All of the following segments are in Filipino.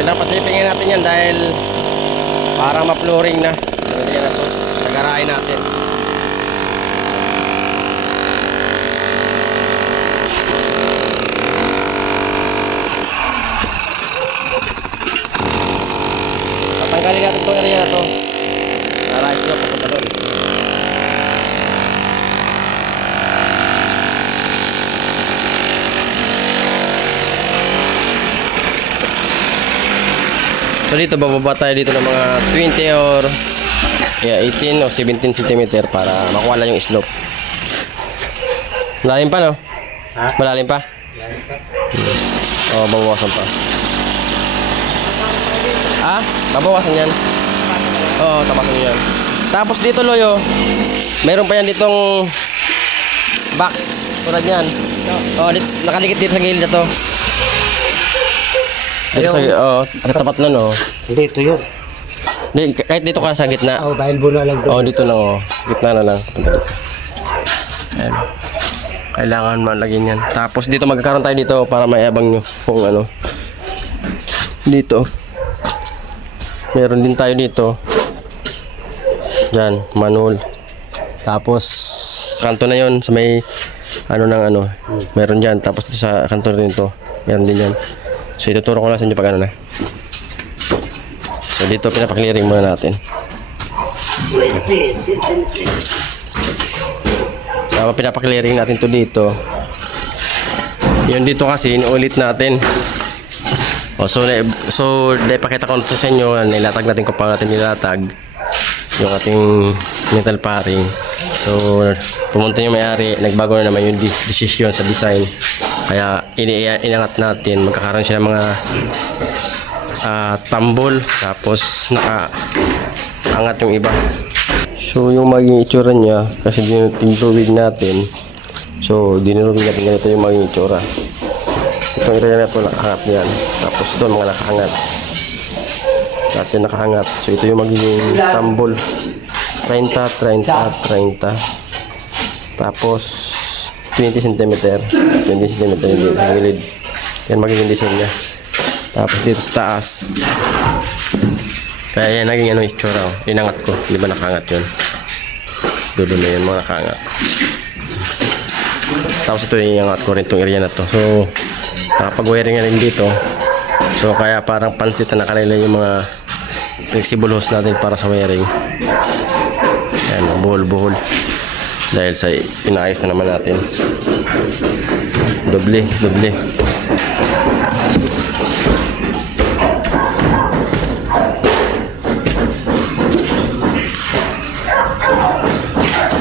Pinapatipingin natin yan dahil parang ma-flooring na. Yan na to. Nagarain natin. Tatanggalin natin itong area na to. Para islo papunta doon. So dito bababa tayo dito ng mga 20 or 18 o 17 cm para makuha lang yung slope. Malalim pa, no? Ha? Malalim pa? O, babawasan pa. Ah? Babawasan yan? Oo, tapasan nyo yan. Tapos dito, Loyo, mayroon pa yan ditong box. Tulad yan. O, nakadikit dito sa gilid na to. Dito sa, katapat na, no? Hindi, ito yun. Kahit dito ka sa gitna. Oh, dahil buno lang doon. Dito lang, gitna na lang. Ayan. Kailangan malagyan yan. Tapos dito magkakaroon tayo dito para mayabang nyo kung ano. Dito. Meron din tayo dito. Diyan, manhole. Tapos kanto na yon sa may ano ng ano. Meron diyan. Tapos sa kanto rin to. Meron din yan. So ituturo ko na sa inyo pag ano na. So dito pinapaklearing muna natin. So pinapaklearing natin to dito. Yun dito kasi inuulit natin. So pakita ko sa inyo, nilatag natin kung paano natin nilatag yung ating metal paring. So pumunta yung may-ari, nagbago na naman yung decision sa design. Kaya inangat natin, magkakaroon siya ng mga tambol, tapos nakaangat yung iba. So yung maging itsura niya, kasi tinutuwid natin, so dinurugin natin ganito yung maging itsura. Itong area na ito nakaangat yan, tapos ito mga nakaangat, dati nakaangat. So ito yung magiging tambol, 30, 30, 30, tapos 20 cm yung gilid. Yan magiging design niya. Tapos dito sa taas, kaya yan naging ano itsura. Inangat ko, di ba nakaangat yun? Dulo na yun mga nakaangat. Tapos ito yung inangat ko rin itong area na to. So nakapag-wiring na rin dito. So kaya parang pansit na nakalala yung mga flexible hose natin para sa wiring. Yan, buhol-buhol. Dahil sa inaayos na naman natin. Doble.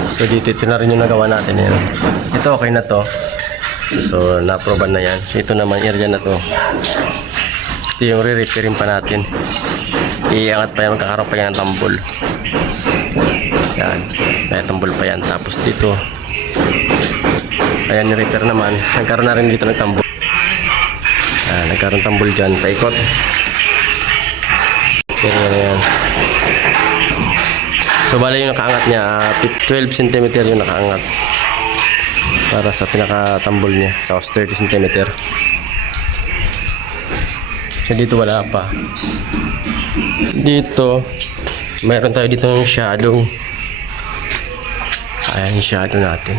So dito ito na rin yung nagawa natin yan. Ito okay na to. So na-aproban na yan. So ito naman area na to. Ito yung re-repairin pa natin. Iangat pa yan, magkakaroon pa yan ng tambol. Yan, may tambol pa yan. Tapos dito, ayan, ni-repair naman. Nagkaroon na rin dito ng tambol. Yan, nagkaroon tambol dyan, paikot. Yan. So bala yung nakaangat niya, 12 cm yung nakaangat para sa pinaka-tambol niya, sa 30 cm. So dito wala pa. Dito mayroon tayo dito ng shadow. Ayan yung shadow natin.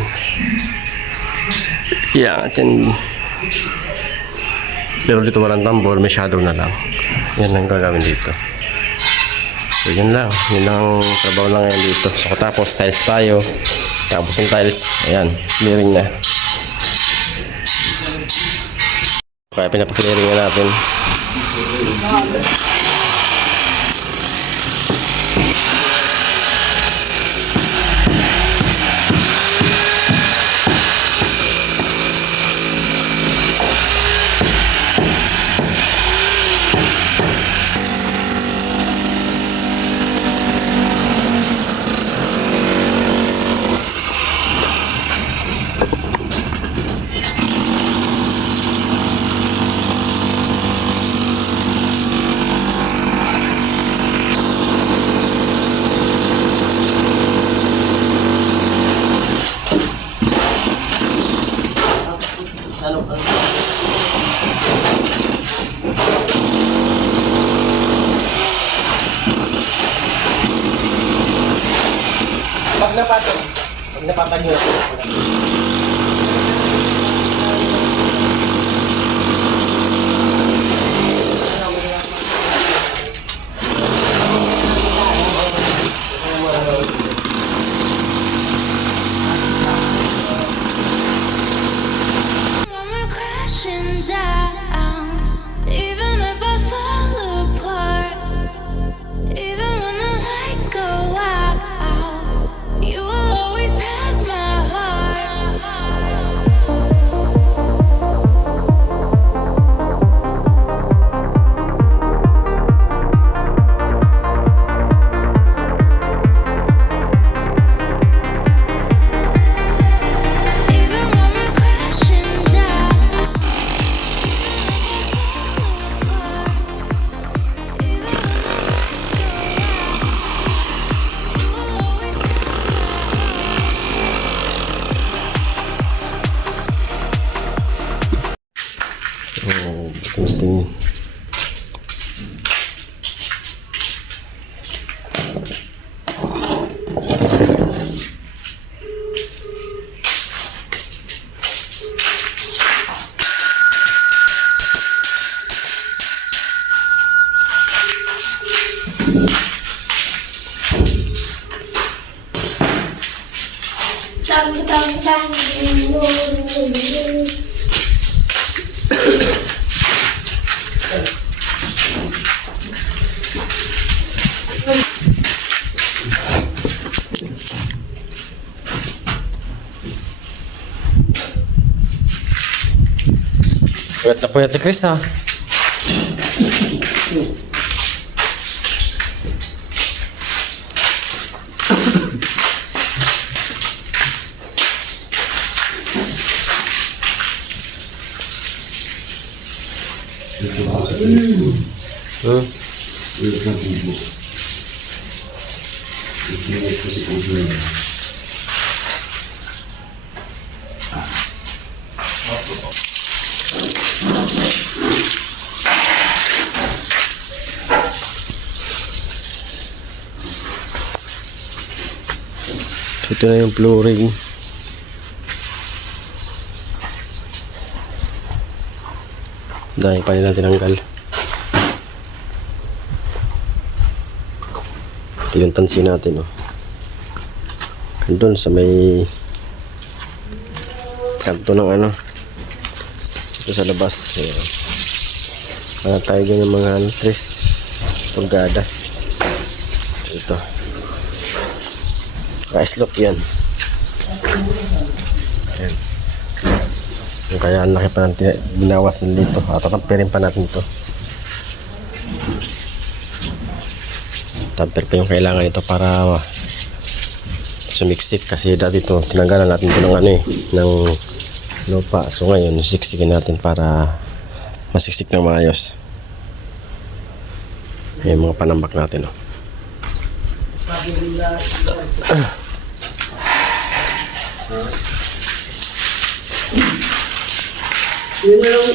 Yan. Pero dito walang tambol, may shadow na lang. Yan ang gagawin dito. So yun lang. Yun lang ang trabaho lang ngayon dito. So tapos tiles tayo. Tapos yung tiles, ayan, clearing na. Kaya pinapaklearing na natin. Pag napatong, pag napapanyo. When we're crashing down, even if I fall apart, even when the lights go out, you will always have my heart. Even when we're crashing down, even if I Oh, tingin. Puyat na puyat si Chris ha. Ito na yung flooring. Dahil pa nila tinanggal. Ito yung tansi natin, oh. Doon sa may kanto ng ano. Ito sa labas. Ayan. Para tayo dyan ng mga tres. Pagada. Ito. Ka-slop yan. Ayan. Kaya ang laki pa ng binawas ng dito. Tatamperin pa natin ito. Tamper pa yung kailangan ito para sumiksik. Kasi dati ito, tinanggalan natin ito ng ano eh, ng lupa. So ngayon, siksikin natin para masiksik ng maayos. Ayan mga panambak natin, oh.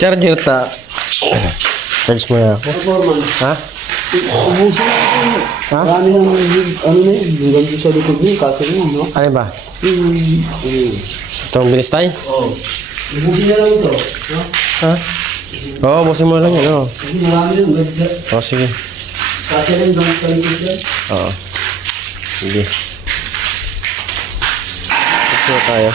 Charger ta. Charge mo na ako. Ha? Ubusin natin. Ha? Marami ng ano na yun. Hanggang sa likod niya. Kaso yun, no? Ano ba? Itong bilis tayo? Oo. Ubusin na lang ito. No? Ha? Oo, busin mo lang yan. Oo. Kasi marami ng hanggang sa... Oh, sige. Kasi lang doon sa likod yan. Oo. Sige. Ito tayo.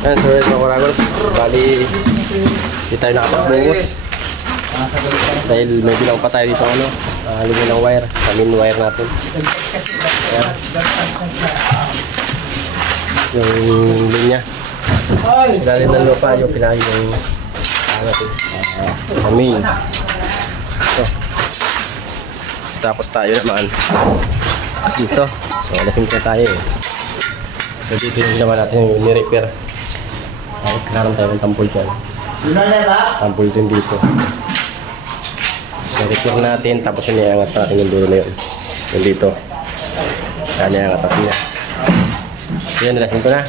Yan, so yun mga kuragol. Bali, hindi tayo nakapagbuhos. Dahil may bilang pa tayo dito ano, lumi ng wire, sa main wire natin. Ayan. Yung linya. Dali ng lupa yung pinahin yung natin. Sa main. Ito. Tapos tayo naman dito. So, alasing na tayo eh. So, dito yung ginawa natin yung ni-repair. Kakaroon tayo ng tampol dyan. Tampol din dito. So, repair natin, tapos yung iangat natin yung dulo na yun. Yung dito. Kaya niangat natin niya. So, yan, alasing ko na.